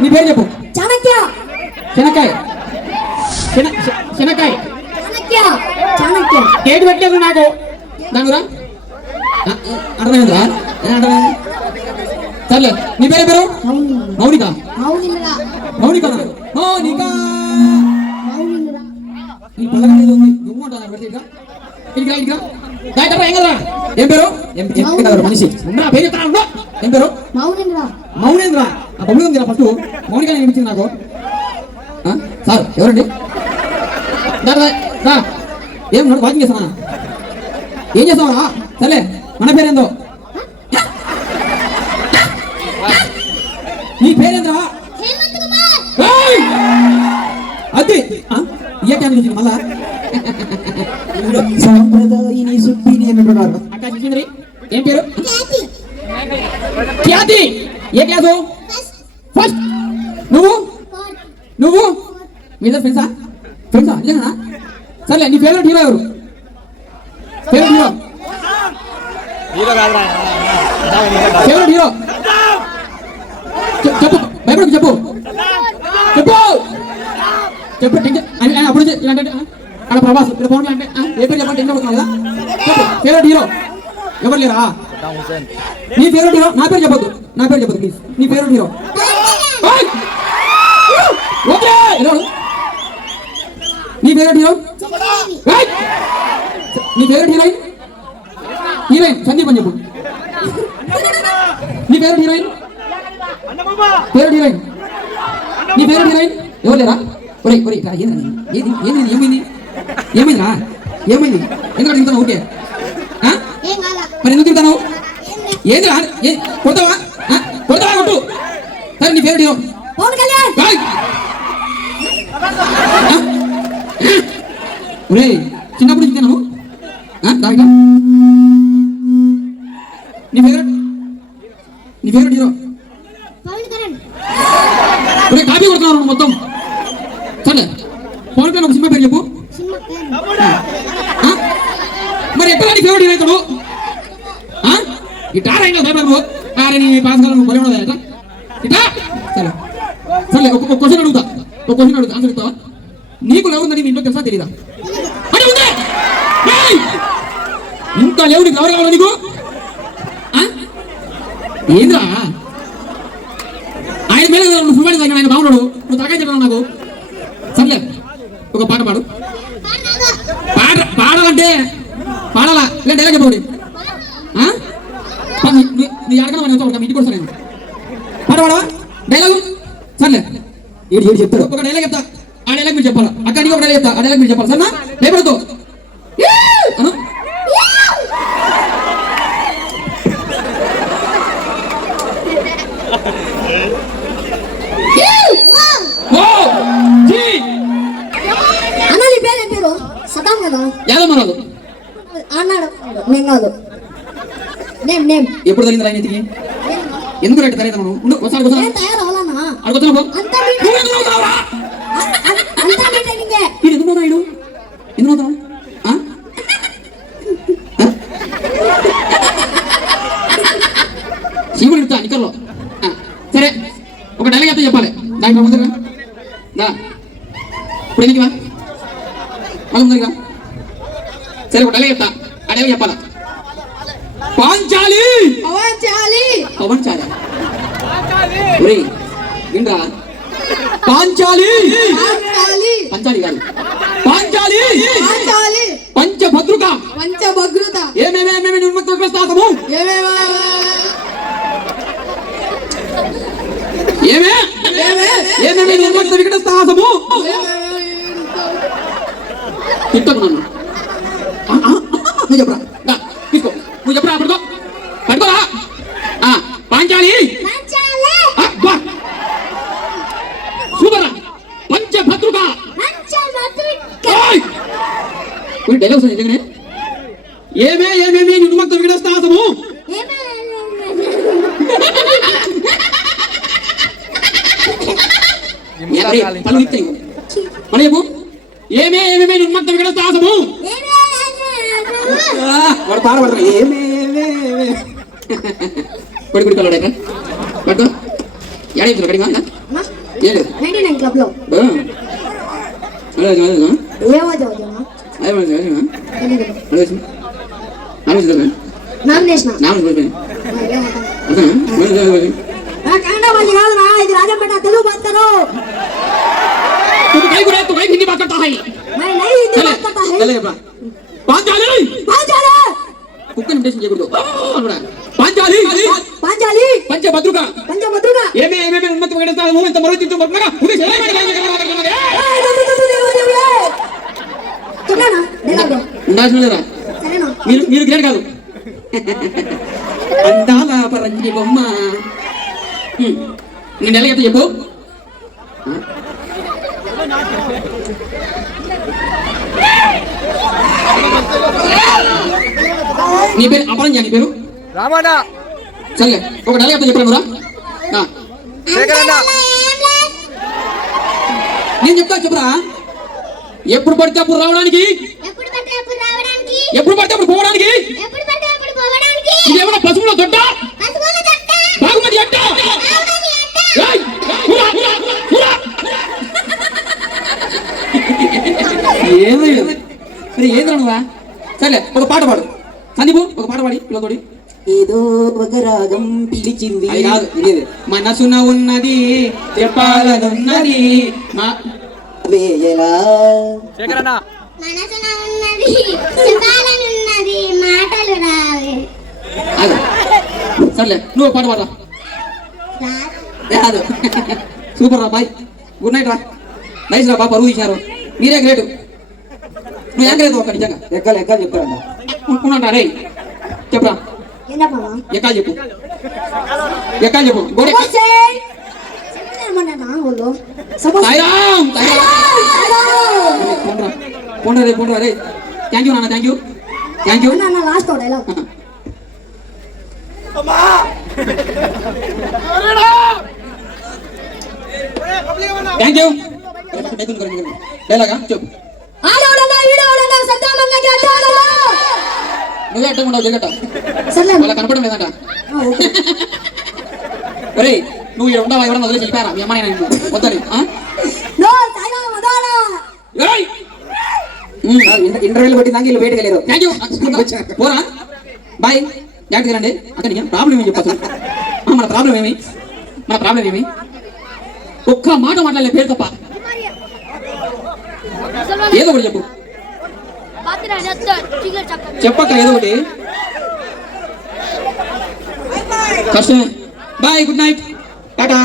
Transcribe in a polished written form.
నీ పేరు చెప్పు. చాణక్య. శనక్కాయ. శనక్కాయ. చాణక్య. చాణక్య. ఏటు పెట్టలేదు నాకు దానిరా అర్థమైందిరా అర్థమైంది. సర్లే నీ పేరు పేరు మౌనిక. మౌనింద్ర. మౌనిక మౌనిక మౌనింద్ర. నీ పల్లె ఉంది నువ్వు అంటావు పెడితే ఇక ఇక ఇక డాక్టర్ ఏం కదా ఏం పేరు ఏం మనిషి ఉన్నా పేరు చెప్తాను. ఏం పేరు మౌనింద్ర. మౌనేంద్ర. ఆ బొమ్మ ఉంది ఫస్ట్ మౌనిక అనిపించింది నాకు. సార్ ఎవరండి ఏం వాకింగ్ చేస్తానా ఏం చేస్తావా? సర్లే మన పేరేందో నీ పేరేంద్రా? అది ఏ టైం నుంచి మళ్ళా సంప్రదాయని సుబ్బిని అంటున్నారు. అక్క చూసింది ఏం పేరు? ఖ్యాతి. ఏ క్లాసు? ఫస్ట్. నువ్వు నువ్వు మీద ఫ్రెండ్సా? ఫ్రెండ్సా నిజంగా? సర్లే నీ ఫేవరెట్ హీరో ఎవరు? ఫేవరెట్ హీరో ఫేవరెట్ హీరో చెప్పు. భయపడకు చెప్పు చెప్పు చెప్పు. అప్పుడు ఇలాంటి అక్కడ ప్రభాస్ ఇక్కడ పవన్ అంటే ఏ పేరు చెప్పండి టెన్షన్ అవుతున్నావు కదా. చెప్పు ఫేవరెట్ హీరో ఎవరు లేరా? నీ ఫేవరెట్ హీరో నా పేరు చెప్పొద్దు. నా పేరు చెప్పొద్దు ప్లీజ్. నీ ఫేవరెట్ హీరో ఓకే. నీ ఫేవరెట్ హీరో? నీ ఫేవరెట్ హీరోయిన్? హీరోయిన్ సందీప్ అని చెప్పు. నీ ఫేవరెట్ హీరోయిన్? Favourite heroine? నీ ఫేవరెట్ హీరోయిన్ ఎవరు లేరా? ఒరే ఒరే ఏది ఏది ఏమైంది ఏమైంది ఏమైందిరా ఏమైంది? ఎందుకంటే తింటాను ఓకే మరి ఎందుకు తింటాను? ఏది కొడతావా కొడతావా కొట్టు. సరే నీ ఫేవరెట్ హీరో? ఒరే చిన్నప్పుడు నుంచి తిన్నాను దానిగా. నీ ఫేవరెట్ హీరో? ఒరే కాపీ కొడుతున్నాను మొత్తం. సరే పవన్ కళ్యాణ్ ఒక సినిమా పేరు చెప్పు. మరి ఎట్లా నీ ఫేవరెట్ హీరో అవుతాడు? ఇటా రైనా భయపడవు. అరే నీ పాస్ కాలం నువ్వు బలే ఇటా ఇటా. సరే సరే ఒక క్వశ్చన్ అడుగుతా. ఒక క్వశ్చన్ అడుగుతా ఆన్సర్ ఇస్తావా? నీకు లవ్ ఉందని మీ ఇంట్లో తెలుసా తెలీదా? అంటే ఉందే ఇంత లేవు నీకు ఎవరు కావాలా నీకు? ఏంద్రా ఆయన మీద నువ్వు ఫుల్ తగ్గిన ఆయన బాగున్నాడు నువ్వు తగ్గ చెప్పావు నాకు. సర్లే ఒక పాట పాడు. పాడాలంటే పాడాలా లేదా డైలాగ్ చెప్పండి. నీ అడగడం అని ఒక ఇంటికి కూడా సరే పాట పాడవా డైలాగు? సర్లే ఏడు చెప్తాడు. ఒక డైలాగ్ చెప్తా ఆ డైలాగ్ మీరు చెప్పాలా. అక్క నీకు ఒక డైలాగ్ చెప్తా ఆ డైలాగ్ మీరు చెప్పాలి. సరేనా? భయపడద్దు. ఎప్పుడు తగిలింది రాయితీకి? ఎందుకు రైట్ తయారు ఒకసారి ఎందుకు రాయుడు ఎందుకు శివుడు ఇస్తా నికల్లో. సరే ఒక డైలాగ్ అయితే చెప్పాలి దానికి ముందుగా ఇప్పుడు ఎందుకు మళ్ళీ ముందుగా. సరే ఒక డైలాగ్ చెప్తా ఆ డైలాగ్ చెప్పాలా. పాంచాలి పవన్ వినరా? పాంచాలి పంచాలి కాదు పాంచాలి పంచభద్రుక ఏమేమేమేమి నిర్మత విగ్రహస్థాపము ఏమేమి నిర్మత విగ్రహస్థాపము తిట్టకు నన్ను. నువ్వు చెప్పరా తీసుకో నువ్వు చెప్పరా పడుకో పడుకోరా. పాంచాలి సూపర్ పంచభద్రుక డైలాగ్స్ నిజంగానే ఏమేమి నిర్మత విగ్రహస్థాపము మన చెప్పు ఏమేమి నిర్మత విగ్రహస్థాపము వాడు పాడబడతారు ఏమేమే కొడుకుడి కలవాడక పట్టుకో ఏడా ఇప్పుడు కడిగా అన్నా ఏం లేదు 99 క్లబ్ లో అదే ఏమో చదువుతున్నా నామినేషన్ కన్నడ మంది కాదురా ఇది రాజంపేట తెలుగు బతకను हिंदी बात करता है मैं नहीं हिंदी बात करता है चले पांचाली कुछ इंटेंशन చేయకూడదు పాంచాలి పాంచాలి పంచభద్రుక ఏమే ఉన్మత్త వెడతావు ఇంత మరుతితో మరమగా ఉదేశ చెన్నానా డైలాగ్ ఉండాల్సినరా సరేనా మీరు గ్రేట్ కాదు అందాల పరంజి బొమ్మ నేను డైలాగ్ చెప్పు నీ పేరు అపరం నీ పేరు రామన్న సరే ఒక డైలాగ్ చెప్పాను రా శేఖరన్న నేను చెప్తా చెప్పురా ఎప్పుడు పడితే అప్పుడు రావడానికి ఎప్పుడు పడితే అప్పుడు పోవడానికి ఇది ఏమన్నా పశువుల దొడ్డ బాగుమతి అట్ట ఏది నువ్వా సరే ఒక పాట పాడు సందీపు ఒక పాట పాడి పిల్లతోడి ఏదో ఒక రాగం పిలిచింది అది కాదు ఇది మనసున ఉన్నది చెప్పాలనున్నది మా వేయలా శేఖరన్న మనసున ఉన్నది చెప్పాలనున్నది మాటలు రావే అది సర్లే నువ్వు పాట పాడరా కాదు సూపర్ రా బాయ్ గుడ్ నైట్ రా నైస్ రా బాగా పరువు తీసినారు మీరే గ్రేట్ నువ్వు ఏం ఒక నిజంగా ఎక్కలు చెప్పారంట ఉన్నాడా రే చెప్పరా ఏం చెప్పాలా ఎక్కాలు చెప్పు ఎక్కాలు చెప్పు గోడ ఏమన్నా వాళ్ళు సపోజ్ సాయిరామ్ పోండ్రా రే థ్యాంక్ యూ నాన్న థ్యాంక్ యూ అన్న లాస్ట్ డైలాగ్ థ్యాంక్ యూ డైలాగా చెప్పు ఆడోడన్నా ఈడోడన్నా సద్దామన్నకి అడ్డాడన్నా నువ్వే అడ్డం ఉండవు జగట సర్లే వాళ్ళ కనపడడం లేదంట ఒరే నువ్వు ఇక్కడ ఉండవా ఎవరన్నా వదిలేసి వెళ్ళిపోయారా మీ అమ్మాయి వద్దని నో సాయిరా మదానా ఇంటర్వ్యూలు కొట్టి దాకా వీళ్ళు బయటకు వెళ్ళారు థ్యాంక్ యూ పోరా బాయ్ జాగ్రత్తగా రండి అక్కడ నీకు ప్రాబ్లం ఏమి చెప్పచ్చు మన ప్రాబ్లం ఏమి ఒక్క మాట మాట్లాడలే పేరు తప్ప ఏదో ఒకటి చెప్పు చెప్పక్క ఏదో ఒకటి కష్టమే బాయ్ గుడ్ నైట్ టాటా